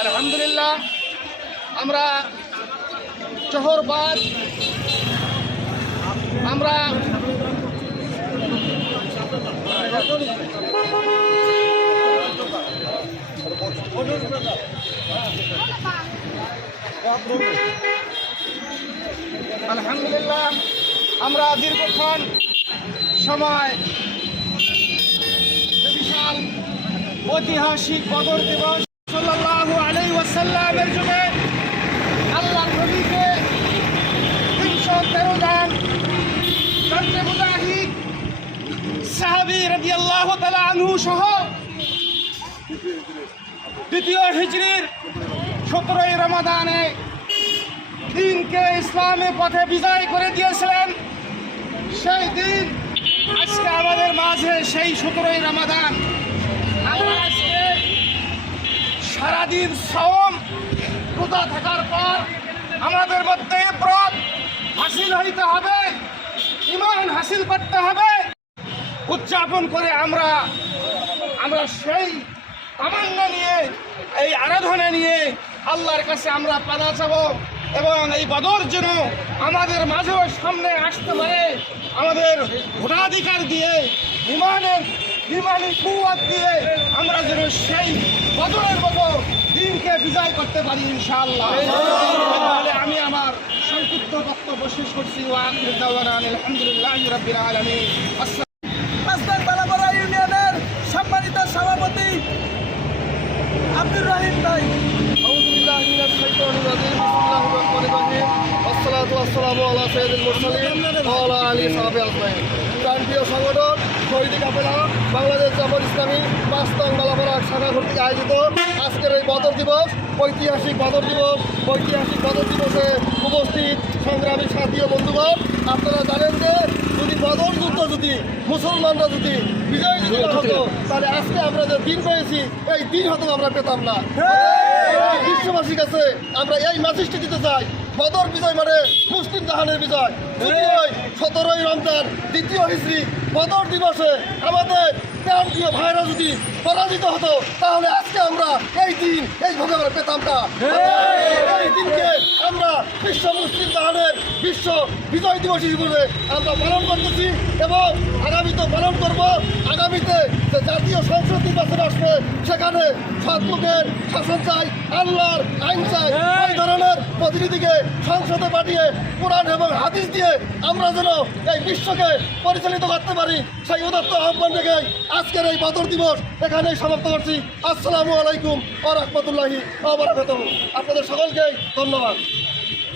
আলহামদুলিল্লাহ আমরা চহরবাদ আমরা আলহামদুলিল্লাহ আমরা দীর্ঘক্ষণ সময় বিশাল ঐতিহাসিক বদর দিবস সাল্লাল্লাহু আলাইহি ওয়াসাল্লামের যুগে আল্লাহ নবীকে দ্বিতীয় সতেরোই রমাদানে দিনকে ইসলামের পথে বিজয় করে দিয়েছিলেন। সেই দিন আজকে আমাদের মাঝে সেই সতেরোই রমাদান। আমরা আজকে সারাদিন রোজা থাকার পর আমাদের মধ্যে ব্রত হাসিল হইতে হবে ইমান হাসিল করতে হবে। উদযাপন করে আমরা আমরা সেই তামান্না নিয়ে, এই আরাধনা নিয়ে আল্লাহর কাছে আমরা পানা চাবো এবং এই বদর যেন আমাদের মাঝেও সামনে আসতে পারে, আমাদের ভোটাধিকার দিয়ে বিমানের বিমানি কুয়াত দিয়ে আমরা যেন সেই বদরের মতো দিনকে বিজয় করতে পারি ইনশাআল্লাহ। তাহলে আমি আমার সংক্ষিপ্ত বক্তব্য শেষ করছি। আলহামদুলিল্লাহ আলামিন। আসসালামু সালামু আল্লাহ সৈয়দুল মুরসালিন আল্লাহ আলী সাহাবে আসমাইন প্রাণপ্রিয় সংগঠন, শহীদ কাপেলা বাংলাদেশ জামাত ইসলামী পাঁচতং বালাপাড়া শাখা কর্তৃক আয়োজিত আজকের এই বদর দিবস, ঐতিহাসিক বদর দিবস, ঐতিহাসিক বদর দিবসে উপস্থিত সংগ্রামী সাথী ও বন্ধুগণ, আপনারা জানেন যে যদি বদর যুদ্ধ যদি, মুসলমানরা যদি বিজয় যদি হতো, তাহলে আজকে আমরা যে দিন পেয়েছি, এই দিন হতো আমরা পেতাম না। বিশ্ববাসীর কাছে আমরা এই মেসেজটি দিতে চাই। বদর বিজয় মানে মুসলিম জাহানের বিজয়। ওই সতেরোই রমজান দ্বিতীয় হিস্ট্রি বদর দিবসে আমাদের প্রান্তীয় ভাইরা যদি পরাজিত হতো, তাহলে আজকে আমরা এই দিন এইভাবে আমরা পেতাম না এই দিনকে আমরা বিশ্ব মুসলিম জাহানের বিশ্ব বিজয় দিবস হিসেবে আমরা পালন করতেছি এবং আগামীতে পালন করব। আগামীতে যে জাতীয় সংসদ নির্বাচন আসবে সেখানে লোকের শাসন চাই আল্লাহর আইন চাই এই ধরনের প্রতিনিধিকে সংসদে পাঠিয়ে কোরআন এবং হাদিস দিয়ে আমরা যেন এই বিশ্বকে পরিচালিত করতে পারি সেই উদাত্ত আহ্বান রেখে আজকের এই বদর দিবস এখানেই সমাপ্ত করছি। আসসালামু আলাইকুম আ রহমতুল্লাহি আপনাদের সকলকে ধন্যবাদ।